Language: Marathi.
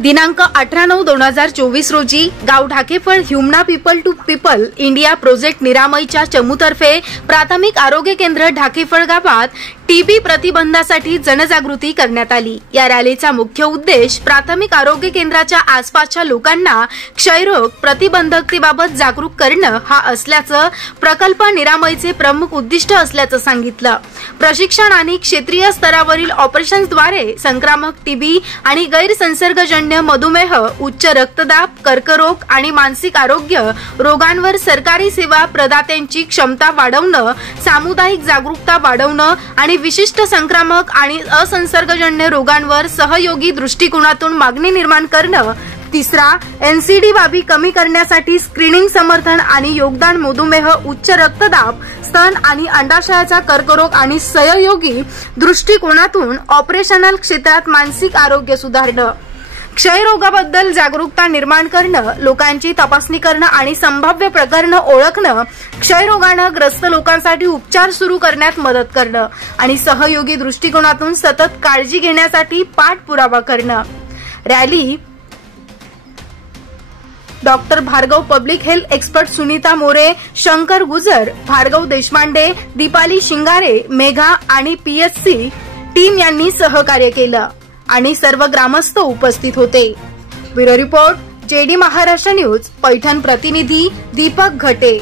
दिनांक 18/9/2024 रोजी गाव Dhakephal Humana people to people India project निरामयच्या चमूतर्फे प्राथमिक आरोग्य केंद्र ढाकेफळ गावात टीबी प्रतिबंधासाठी जनजागृती करण्यात आली। या रॅलीचा मुख्य उद्देश प्राथमिक आरोग्य केंद्राच्या आसपासच्या लोकांना क्षयरोग प्रतिबंधकतेबाबत जागरूक करणं हा असल्याचं प्रकल्प निरामयचे प्रमुख उद्दिष्ट असल्याचं सांगितलं। प्रशिक्षण आणि क्षेत्रीय स्तरावरील ऑपरेशन्सद्वारे संक्रामक टीबी आणि गैरसंसर्गजन्य मधुमेह, उच्च रक्तदाब, कर्करोग आणि मानसिक आरोग्य रोगांवर सरकारी सेवा प्रदात्यांची क्षमता वाढवणं, सामुदायिक जागरूकता वाढवणं आणि विशिष्ट संक्रामक आणि असंसर्गजन्य रोगांवर सहयोगी दृष्टिकोनातून मागणी निर्माण करणं। तिसरा, एनसीडी बाबी कमी करण्यासाठी स्क्रीनिंग समर्थन आणि योगदान, मधुमेह, उच्च रक्तदाब, स्तन आणि अंडाशयाचा कर्करोग आणि सहयोगी दृष्टिकोनातून ऑपरेशनल क्षेत्रात मानसिक आरोग्य सुधारणं। क्षयरोगाबद्दल जागरूकता निर्माण करणं, लोकांची तपासणी करणं आणि संभाव्य प्रकरणं ओळखणं, क्षयरोगानं ग्रस्त लोकांसाठी उपचार सुरू करण्यात मदत करणं आणि सहयोगी दृष्टिकोनातून सतत काळजी घेण्यासाठी पाठपुरावा करणं। Rally doctor Bhargav, public health expert Sunita More, Shankar Gujar, Bhargav Deshpande, Deepali Shingare, Megha आणि पीएचसी टीम यांनी सहकार्य केलं आणि सर्व ग्रामस्थ उपस्थित होते। Bureau report, JD Maharashtra news, Paithan. प्रतिनिधी दीपक घटे।